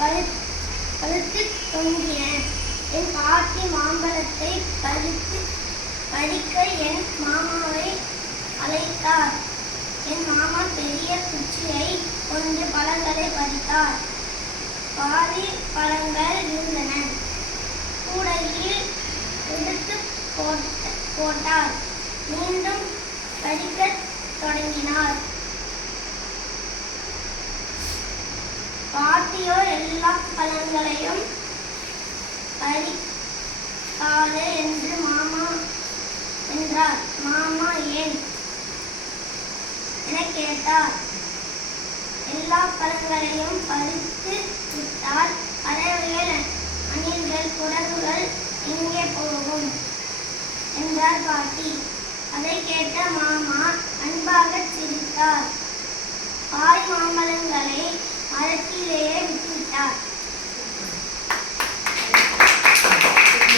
பழுத்து தொங்கின. என் பாட்டி மாம்பழத்தை பறிக்க என் மாமாவை அழைத்தார். என் மாமா பெரிய குச்சியை கொண்டு பழங்களை பறித்தார். பாதி பழங்கள் இருந்தன. கூடையில் எடுத்து போட்டார். மீண்டும் பறிக்கத் தொடங்கினார். பாட்டியோ எல்லா பழங்களையும் பறிக்காதே என்று மாமா என்றார். மாமா ஏன் என கேட்டார். எல்லா பழங்களையும் பறித்து விட்டால் பறவைகள், அணில்கள், குரங்குகள் எங்கே போகும் என்றார் பாட்டி. அதை கேட்ட மாமா அன்பாக சிரித்தார். பாதி மாம்பழங்களை மரத்திலேயே விட்டுவிட்டார்.